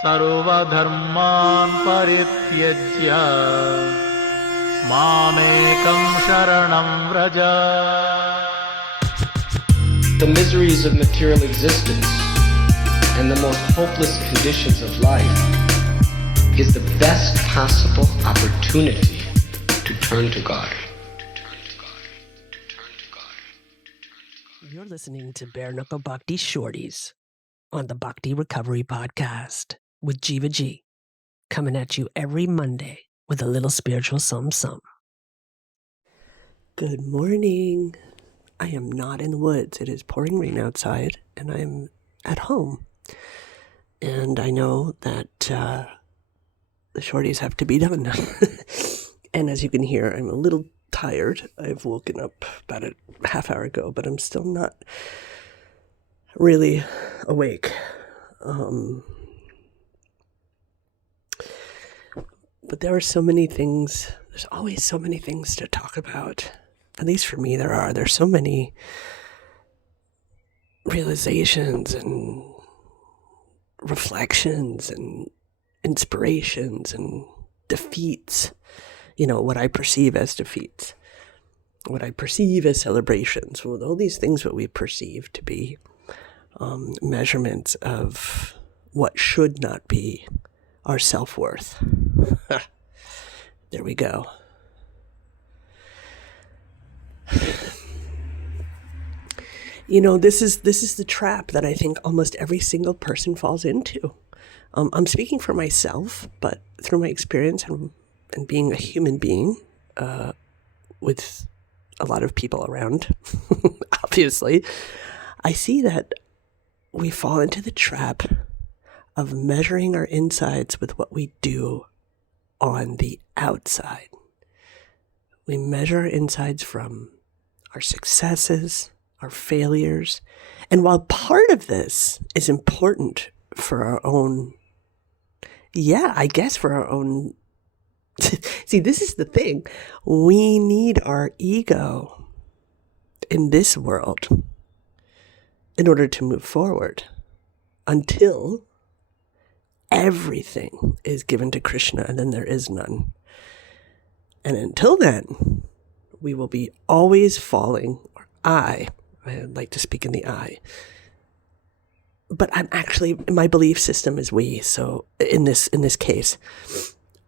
सर्वधर्मान् परित्यज्य मामेकं शरणं Vraj. The miseries of material existence and the most hopeless conditions of life is the best possible opportunity to turn to God. You're listening to Bare Knuckle Bhakti Shorties on the Bhakti Recovery Podcast with Jiva G, coming at you every Monday with a little spiritual something. Good morning. I am not in the woods. It is pouring rain outside, and I'm at home. And I know that the shorties have to be done. And as you can hear, I'm a little tired. I've woken up about a half hour ago, but I'm still not really awake. But there are so many things, there's always so many things to talk about. At least for me, there's so many realizations and reflections and inspirations and defeats. You know, what I perceive as defeats, what I perceive as celebrations, well, all these things that we perceive to be measurements of what should not be our self-worth. There we go. You know, this is the trap that I think almost every single person falls into. I'm speaking for myself, but through my experience and being a human being with a lot of people around, obviously, I see that we fall into the trap of measuring our insides with what we do on the outside. We measure our insides from our successes, our failures, and while part of this is important for our own, for our own, see, this is the thing. We need our ego in this world in order to move forward until everything is given to Krishna and then there is none. And until then, we will be always falling, or I like to speak in the I. But I'm actually, my belief system is we. So in this case,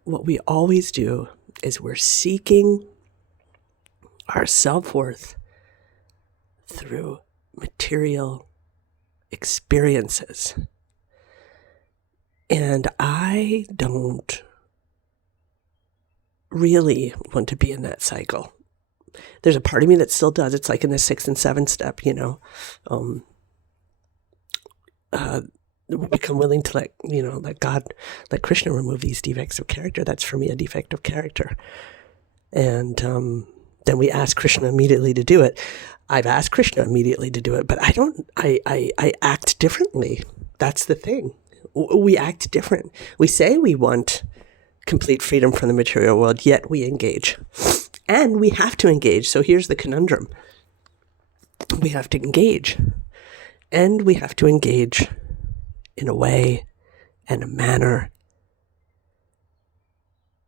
what we always do is we're seeking our self-worth through material experiences. And I don't really want to be in that cycle. There's a part of me that still does. It's like in the 6th and 7th step, you know, become willing to let God, let Krishna remove these defects of character. That's for me a defect of character. And then we ask Krishna immediately to do it. I've asked Krishna immediately to do it, but I act differently. That's the thing. We act different. We say we want complete freedom from the material world, yet we engage. And we have to engage. So here's the conundrum. We have to engage. And we have to engage in a way and a manner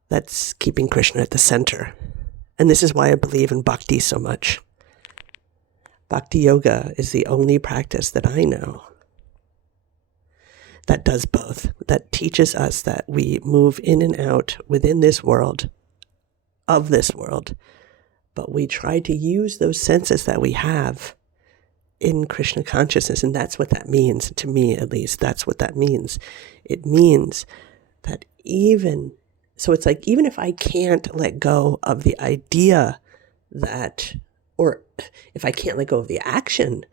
that's keeping Krishna at the center. And this is why I believe in Bhakti so much. Bhakti Yoga is the only practice that I know that does both, that teaches us that we move in and out within this world, of this world, but we try to use those senses that we have in Krishna consciousness, and that's what that means, to me at least, that's what that means. It means that so it's like, even if I can't let go of the idea that, or if I can't let go of the action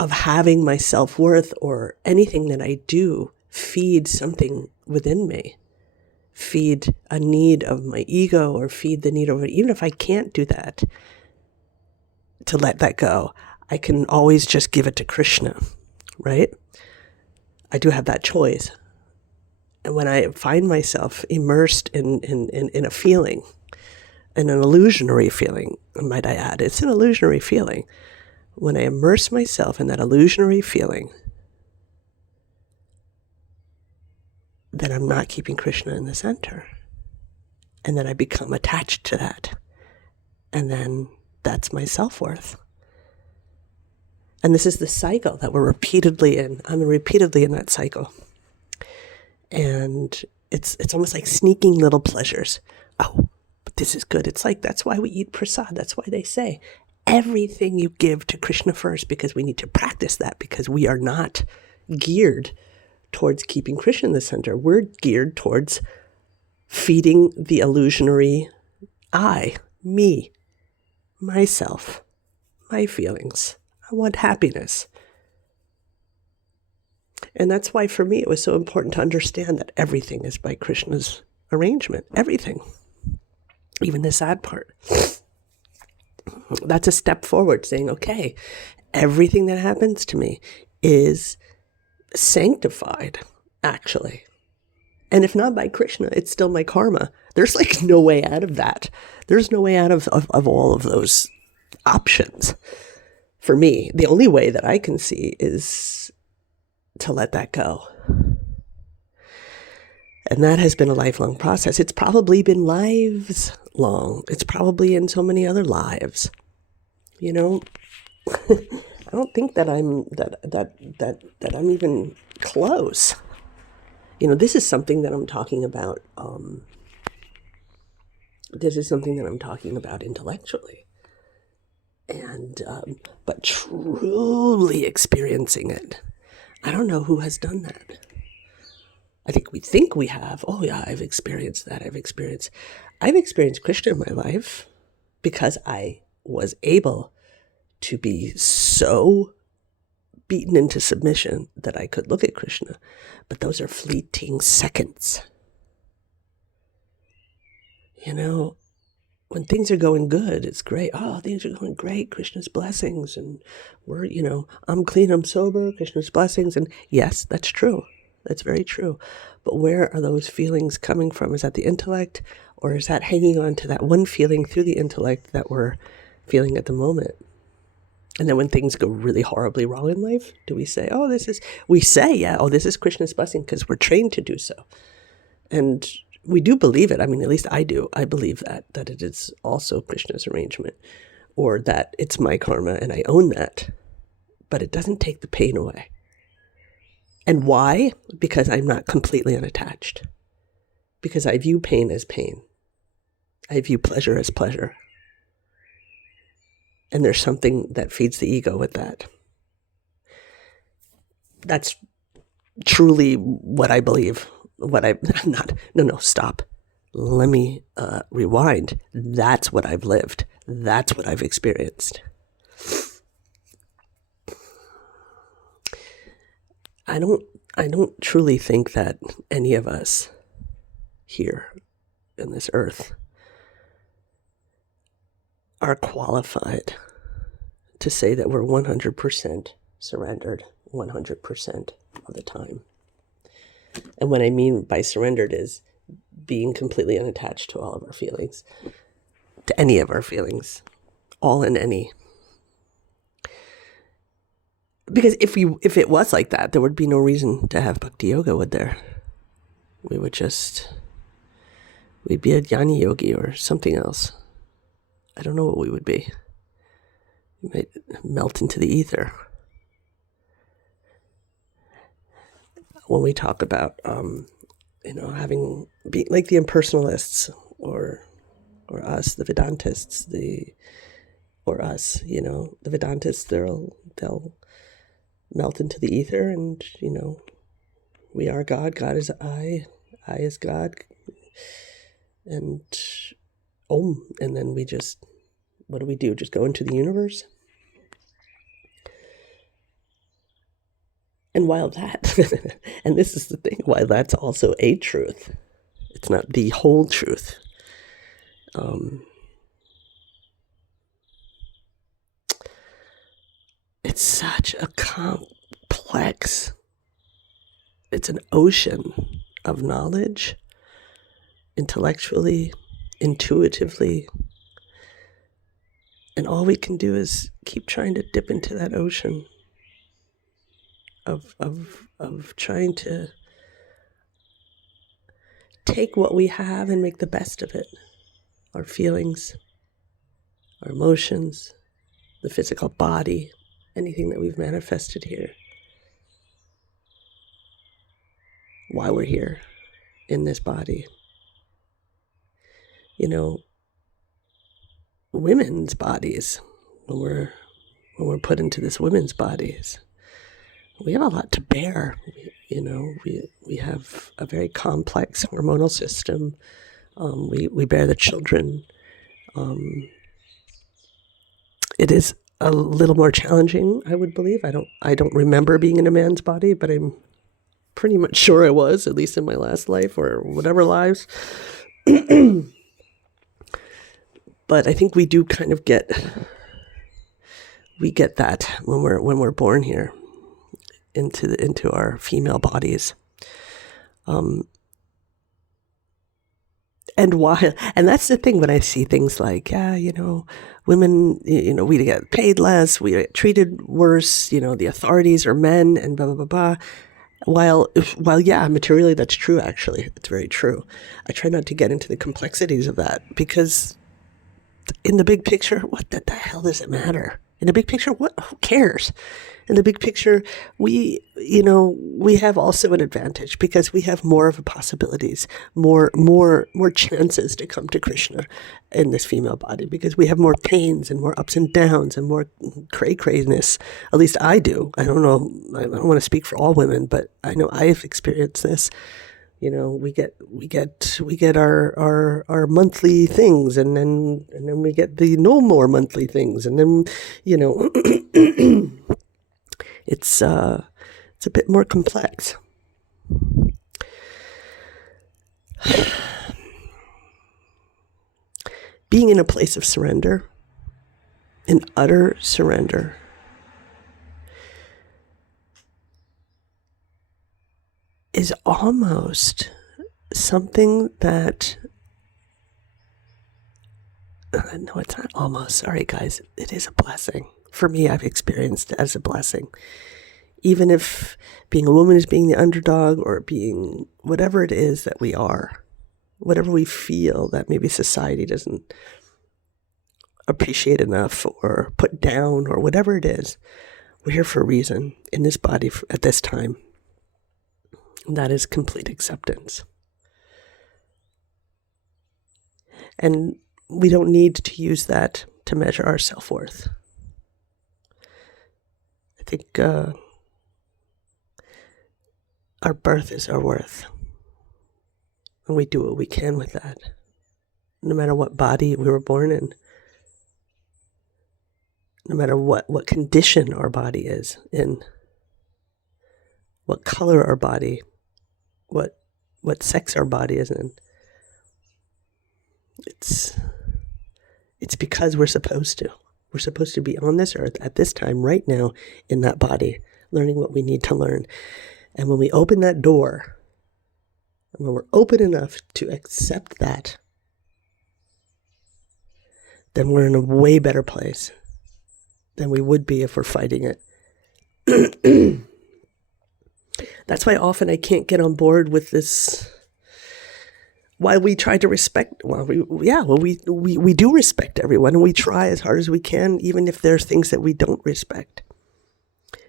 of having my self-worth or anything that I do feed something within me, feed a need of my ego or feed the need of it, even if I can't do that, to let that go, I can always just give it to Krishna, right? I do have that choice. And when I find myself immersed in a feeling, in an illusionary feeling, might I add, it's an illusionary feeling. When I immerse myself in that illusionary feeling, then I'm not keeping Krishna in the center. And then I become attached to that. And then that's my self-worth. And this is the cycle that we're repeatedly in. I'm repeatedly in that cycle. And it's almost like sneaking little pleasures. Oh, but this is good. It's like, that's why we eat prasad. That's why they say everything you give to Krishna first, because we need to practice that, because we are not geared towards keeping Krishna in the center. We're geared towards feeding the illusionary I, me, myself, my feelings. I want happiness. And that's why for me it was so important to understand that everything is by Krishna's arrangement. Everything. Even the sad part. That's a step forward, saying, okay, everything that happens to me is sanctified, actually. And if not by Krishna, it's still my karma. There's like no way out of that. There's no way out of all of those options. For me, the only way that I can see is to let that go. And that has been a lifelong process. It's probably been lives long. It's probably in so many other lives. You know, I don't think that I'm even close. You know, this is something that I'm talking about. This is something that I'm talking about intellectually, and but truly experiencing it. I don't know who has done that. I think we have. Oh yeah, I've experienced that. I've experienced Krishna in my life because I was able to be so beaten into submission that I could look at Krishna. But those are fleeting seconds. You know, when things are going good, it's great. Oh, things are going great. Krishna's blessings. And we're, you know, I'm clean, I'm sober, Krishna's blessings. And yes, that's true. That's very true. But where are those feelings coming from? Is that the intellect? Or is that hanging on to that one feeling through the intellect that we're feeling at the moment? And then when things go really horribly wrong in life, do we say, oh, this is Krishna's blessing because we're trained to do so. And we do believe it. I mean, at least I do. I believe that it is also Krishna's arrangement, or that it's my karma and I own that. But it doesn't take the pain away. And why? Because I'm not completely unattached. Because I view pain as pain. I view pleasure as pleasure. And there's something that feeds the ego with that. That's truly what I believe. Stop. Let me rewind. That's what I've lived. That's what I've experienced. I don't truly think that any of us here in this earth are qualified to say that we're 100% surrendered 100% of the time. And what I mean by surrendered is being completely unattached to all of our feelings, to any of our feelings, all and any. Because if it was like that, there would be no reason to have Bhakti Yoga, would there? We'd be a Jnani Yogi or something else. I don't know what we would be. We might melt into the ether. When we talk about, being like the impersonalists or us, the Vedantists, the Vedantists, they'll melt into the ether and, we are God, God is I is God, and Om, and then we just, what do we do? Just go into the universe? And while that, and this is the thing, while that's also a truth, it's not the whole truth. It's such a complex, it's an ocean of knowledge, intellectually, intuitively, and all we can do is keep trying to dip into that ocean of trying to take what we have and make the best of it. Our feelings, our emotions, the physical body, anything that we've manifested here. Why we're here in this body. You know, women's bodies, when we're put into this women's bodies, we have a lot to bear. You know, we have a very complex hormonal system. We bear the children. It is a little more challenging, I would believe. I don't remember being in a man's body, but I'm pretty much sure I was, at least in my last life or whatever lives. But I think we do kind of get that when we're born here into our female bodies. And that's the thing when I see things like, women, we get paid less, we get treated worse, the authorities are men and blah, blah, blah, blah. While materially that's true, actually. It's very true. I try not to get into the complexities of that because in the big picture, what the hell does it matter? In the big picture, who cares? In the big picture, we have also an advantage because we have more of a possibilities, more chances to come to Krishna in this female body because we have more pains and more ups and downs and more craziness. At least I do. I don't know. I don't want to speak for all women, but I know I have experienced this. We get our monthly things, and then we get the no more monthly things, and then it's a bit more complex. Being in a place of surrender, in utter surrender, is almost something that, no, it's not almost, sorry guys, it is a blessing. For me, I've experienced it as a blessing. Even if being a woman is being the underdog or being whatever it is that we are, whatever we feel that maybe society doesn't appreciate enough or put down or whatever it is, we're here for a reason in this body at this time. And that is complete acceptance. And we don't need to use that to measure our self-worth. I think our birth is our worth. And we do what we can with that. No matter what body we were born in. No matter what condition our body is in. What color our body, what sex our body is in. It's because we're supposed to. We're supposed to be on this earth at this time, right now, in that body, learning what we need to learn. And when we open that door, and when we're open enough to accept that, then we're in a way better place than we would be if we're fighting it. That's why often I can't get on board with this. Why we try to respect, we do respect everyone, and we try as hard as we can, even if there's things that we don't respect.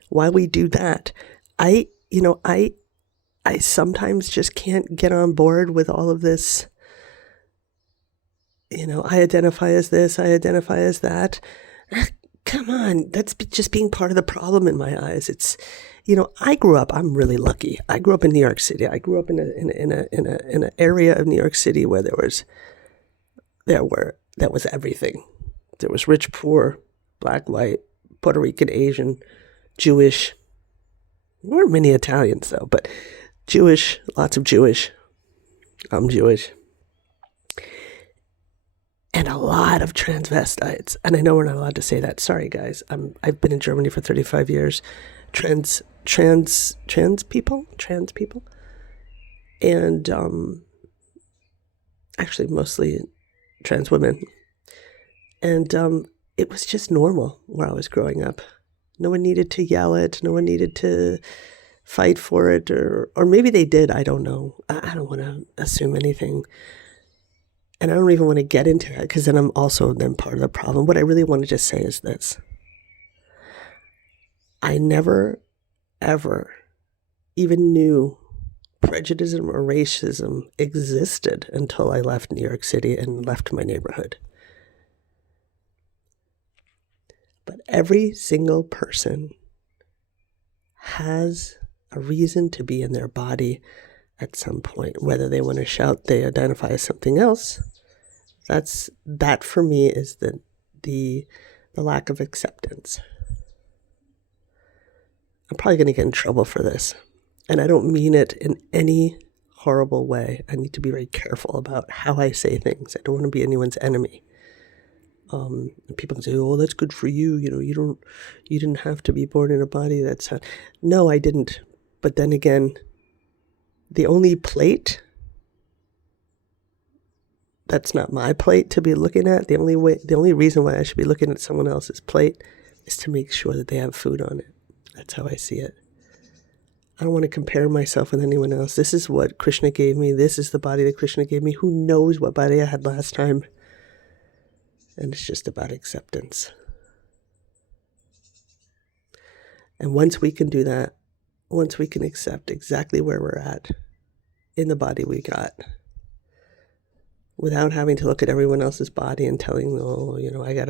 Why we do that? I sometimes just can't get on board with all of this. I identify as this, I identify as that. Come on, that's just being part of the problem in my eyes. It's, I'm really lucky. I grew up in New York City. I grew up in an area of New York City where that was everything. There was rich, poor, black, white, Puerto Rican, Asian, Jewish. There weren't many Italians though, but Jewish, lots of Jewish. I'm Jewish. And a lot of transvestites. And I know we're not allowed to say that. Sorry, guys. I've been in Germany for 35 years. Trans people. And actually mostly trans women. And it was just normal where I was growing up. No one needed to yell it. No one needed to fight for it, or maybe they did. I don't know. I don't want to assume anything. And I don't even want to get into it because then I'm also then part of the problem. What I really want to just say is this. I never, ever even knew prejudice or racism existed until I left New York City and left my neighborhood. But every single person has a reason to be in their body at some point, whether they want to shout they identify as something else. That for me is the lack of acceptance. I'm probably going to get in trouble for this, and I don't mean it in any horrible way. I need to be very careful about how I say things. I don't want to be anyone's enemy. And people can say, "Oh, that's good for you. You didn't have to be born in a body that's..." No, I didn't. But then again, the only plate that's not my plate to be looking at, the only reason why I should be looking at someone else's plate is to make sure that they have food on it. That's how I see it. I don't want to compare myself with anyone else. This is what Krishna gave me. This is the body that Krishna gave me. Who knows what body I had last time? And it's just about acceptance. And once we can do that, once we can accept exactly where we're at in the body we got, without having to look at everyone else's body and telling, "Oh, I got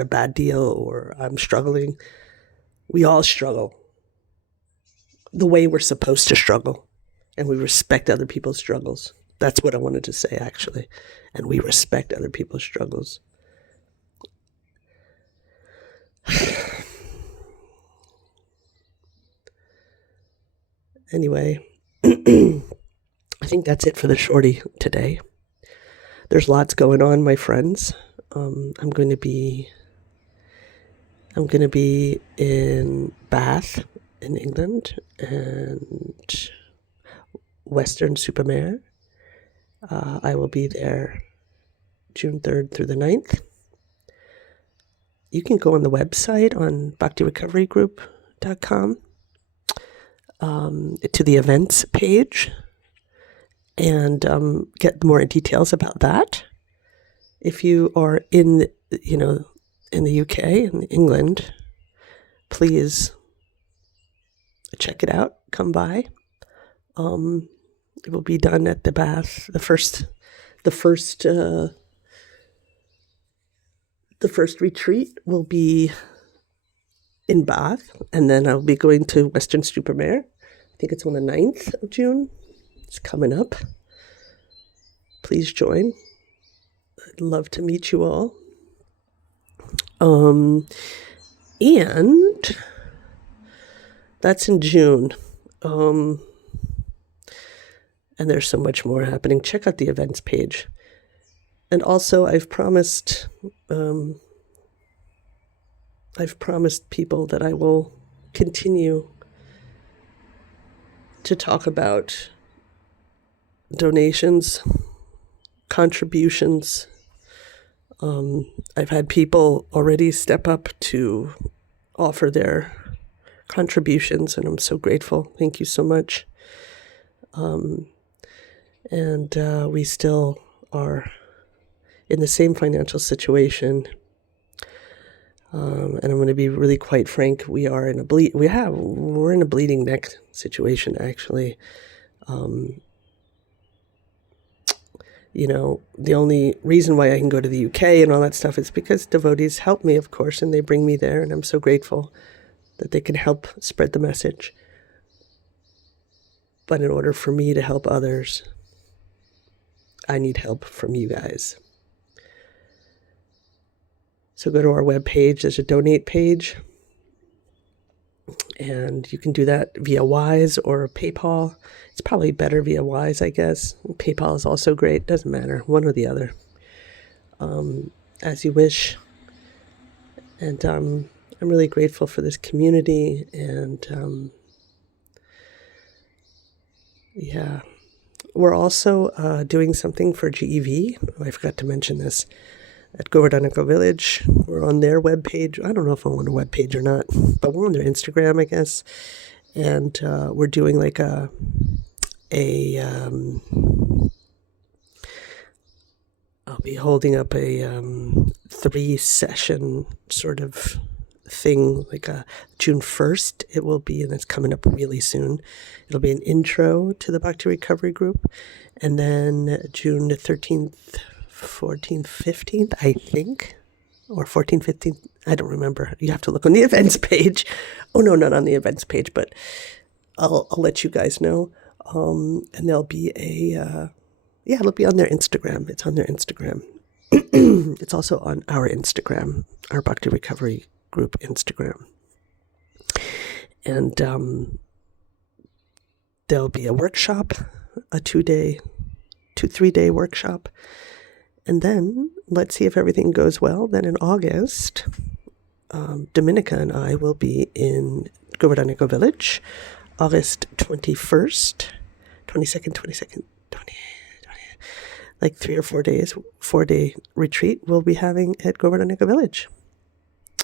a bad deal," or "I'm struggling." We all struggle the way we're supposed to struggle, and we respect other people's struggles. That's what I wanted to say, actually. And we respect other people's struggles. Anyway, I think that's it for the shorty today. There's lots going on, my friends. I'm going to be in Bath in England and Western-super-Mare. I will be there June 3rd through the 9th. You can go on the website on bhaktirecoverygroup.com to the events page and get more details about that. If you are in the UK, in England, please check it out. Come by. It will be done at the Bath. The first retreat will be in Bath, and then I'll be going to Western-super-Mare. I think it's on the 9th of June. It's coming up. Please join. I'd love to meet you all. And that's in June. And there's so much more happening. Check out the events page. And also, I've promised people that I will continue to talk about donations, contributions. I've had people already step up to offer their contributions, and I'm so grateful. Thank you so much. And we still are in the same financial situation. And I'm going to be really quite frank. We're in a bleeding neck situation, actually. The only reason why I can go to the UK and all that stuff is because devotees help me, of course, and they bring me there, and I'm so grateful that they can help spread the message. But in order for me to help others, I need help from you guys. So go to our webpage. There's a donate page. And you can do that via Wise or PayPal. It's probably better via Wise, I guess. PayPal is also great. Doesn't matter. One or the other. As you wish. And I'm really grateful for this community. And yeah. We're also doing something for GEV. I forgot to mention this. At Govardhanaka Village. We're on their webpage. I don't know if I'm on a webpage or not, but we're on their Instagram, I guess. and we're doing like a I'll be holding up a 3-session sort of thing, like a June 1st it will be, and it's coming up really soon. It'll be an intro to the Bhakti Recovery Group, and then June 13th, 14th, 15th, I think, or 14th, 15th, I don't remember. You have to look on the events page. Oh no, not on the events page, but I'll let you guys know. And there'll be it'll be on their Instagram. It's on their Instagram. It's also on our Instagram, our Bhakti Recovery Group Instagram. And there'll be a workshop, a 3-day workshop. And then, let's see if everything goes well. Then in August, Dominica and I will be in Govardhan Village, August 21st, 22nd, 20, like 3 or 4 days, 4-day retreat we'll be having at Govardhan Village.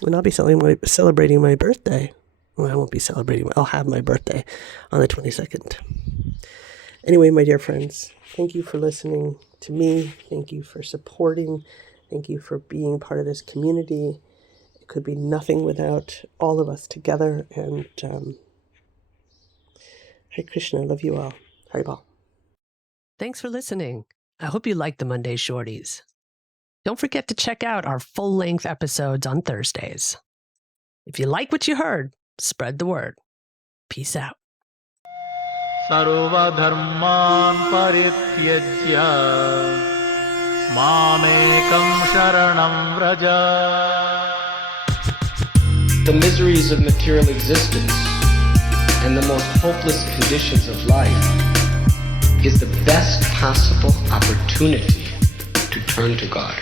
And I'll be celebrating my birthday. Well, I won't be celebrating. I'll have my birthday on the 22nd. Anyway, my dear friends, thank you for listening to me. Thank you for supporting. Thank you for being part of this community. It could be nothing without all of us together. And Hare Krishna, I love you all. Haribol. Thanks for listening. I hope you liked the Monday Shorties. Don't forget to check out our full-length episodes on Thursdays. If you like what you heard, spread the word. Peace out. सर्वधर्मान् परित्यज्य मामेकं शरणं Vraj. The miseries of material existence and the most hopeless conditions of life is the best possible opportunity to turn to God.